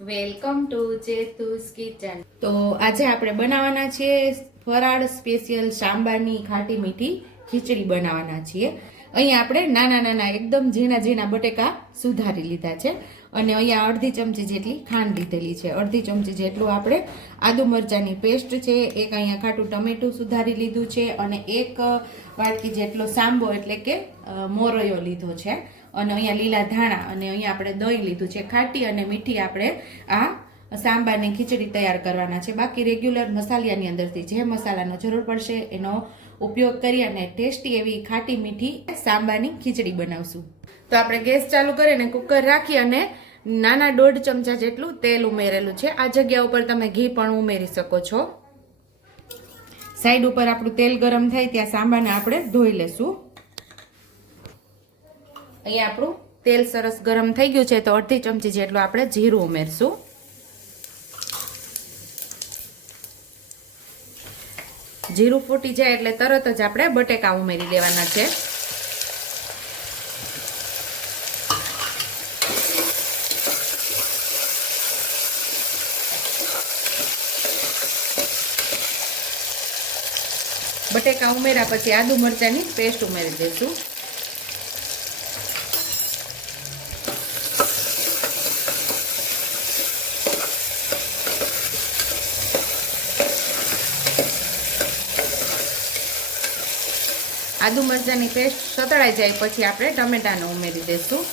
Welcome to ચેતુસ kitchen. તો આજે આપણે બનાવવાના છીએ ફરાળ સ્પેશિયલ સાંબારની ખાટી મીઠી ખીચડી બનાવવાના છીએ. અહીંયા આપણે નાના નાના એકદમ ઝીણા ઝીણા બટેકા સુધારી લીધા છે. અને અહીંયા અડધી ચમચી જેટલી ખાંડ લીધેલી છે. અડધી ચમચી જેટલું આપણે આદુ મરચાંની પેસ્ટ છે, એક અહીંયા ખાટું ટમેટું સુધારી લીધું છે અને એક વાટકી જેટલો સાંબો એટલે કે મોરયો લીધો છે. અને અહીંયા લીલા ધાણા અને અહીંયા આપણે દહીં લીધું છે. ખાટી અને મીઠી આપણે આ સાંબારની ખીચડી તૈયાર કરવાના છે. બાકી રેગ્યુલર મસાલિયાની અંદરથી જે મસાલાનો જરૂર પડશે એનો ઉપયોગ કરી અને ટેસ્ટી એવી ખાટી મીઠી સાંબાની ખીચડી બનાવશું. તો આપણે ગેસ ચાલુ કરીને કુકર રાખી અને નાના દોઢ ચમચા જેટલું તેલ ઉમેરેલું છે. આ જગ્યા ઉપર તમે ઘી પણ ઉમેરી શકો છો. સાઈડ ઉપર આપણું તેલ ગરમ થાય ત્યાં સાંબાને આપણે ધોઈ લેશું. અહીંયા આપણું તેલ સરસ ગરમ થઈ ગયું છે તો અડધી ચમચી જેટલું આપણે જીરું ઉમેરશું. જીરું ફૂટી જાય એટલે તરત જ આપણે બટેકા ઉમેરી દેવાના છે. બટેકા ઉમેર્યા પછી આદુ મરચાંની પેસ્ટ ઉમેરી દઈશું. આદુ મરચાંની પેસ્ટ સતળાઈ જાય પછી આપણે ટમેટાને ઉમેરી દઈશું.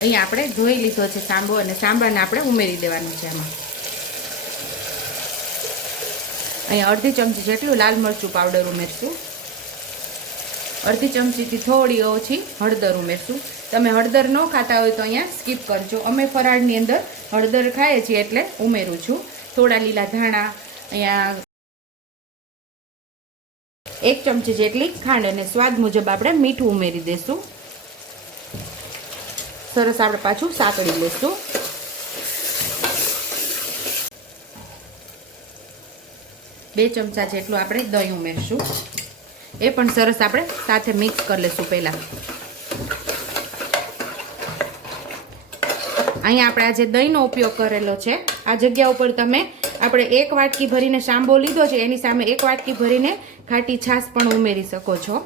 અહીંયા આપણે ધોઈ લીધો છે સાંબો અને સાંબાને આપણે ઉમેરી દેવાનું છે આમાં. અહીંયા અડધી ચમચી જેટલું લાલ મરચું પાવડર ઉમેરશું. અડધી ચમચીથી થોડી ઓછી હળદર ઉમેરશું. તમે હળદર ન ખાતા હોય તો અહીંયા સ્કીપ કરજો. અમે ફરાળની અંદર હળદર ખાઈએ છીએ એટલે ઉમેરું છું. થોડા લીલા ધાણા, અહીંયા એક ચમચી જેટલી ખાંડ અને સ્વાદ મુજબ આપણે મીઠું ઉમેરી દઈશું સરસ આપણે પાછું સાંકળી લઈશું બે ચમચા જેટલું આપણે દહીં ઉમેરશું. એ પણ સરસ આપણે સાથે મિક્સ કરી લઈશું પહેલાં. અહીંયા આપણે આજે દહીંનો ઉપયોગ કરેલો છે, આ જગ્યા ઉપર તમે આપણે એક વાટકી ભરીને સાંબો લીધો છે, એની સામે એક વાટકી ભરીને ખાટી છાશ પણ ઉમેરી શકો છો.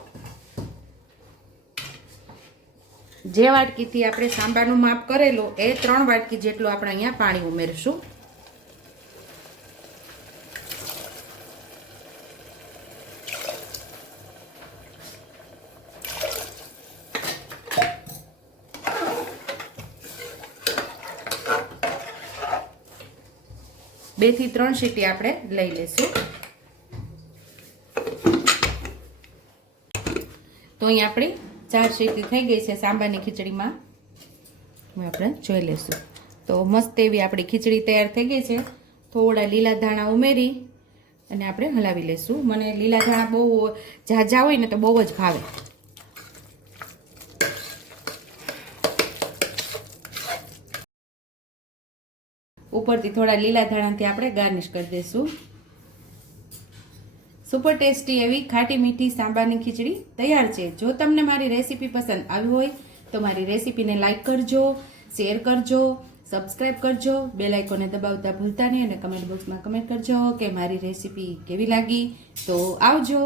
જે વાટકીથી આપણે સાંબાનું માપ કરેલું, એ ત્રણ વાટકી જેટલું આપણે અહીંયા પાણી ઉમેરશું. બેથી ત્રણ સીટી આપણે લઈ લેશું. તો અહીં આપણી ચાર સીટી થઈ ગઈ છે સાંબાની ખીચડીમાં. આપણે જોઈ લેશું. તો મસ્ત એવી આપણી ખીચડી તૈયાર થઈ ગઈ છે. થોડા લીલા ધાણા ઉમેરી અને આપણે હલાવી લેશું. મને લીલા ધાણા બહુ ઝાઝા હોય ને તો બહુ જ ભાવે. ઉપરથી થોડા લીલા ધાણાથી આપણે ગાર્નિશ કરી દઈશું. સુપર ટેસ્ટી એવી ખાટી મીઠી સાંબાની ખીચડી તૈયાર છે. જો તમને મારી રેસીપી પસંદ આવી હોય, તો મારી રેસીપીને લાઇક કરજો શેર કરજો સબસ્ક્રાઇબ કરજો બેલ આઇકોને દબાવતા ભૂલતા નહીં અને કમેન્ટ બોક્સમાં કમેન્ટ કરજો કે મારી રેસીપી કેવી લાગી. તો આવજો.